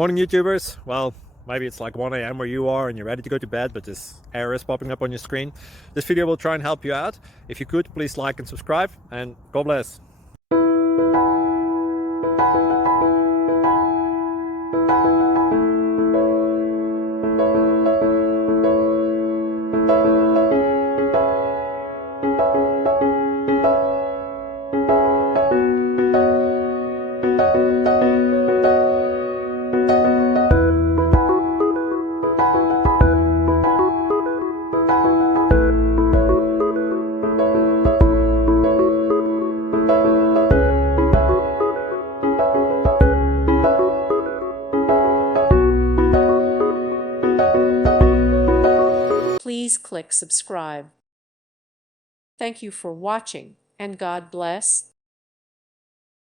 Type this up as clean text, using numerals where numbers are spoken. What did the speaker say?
Morning YouTubers. Well, maybe it's like 1 a.m. where you are and you're ready to go to bed, but this error is popping up on your screen. This video will try and help you out. If you could, please like and subscribe, and God bless. Please click subscribe. Thank you for watching, and God bless.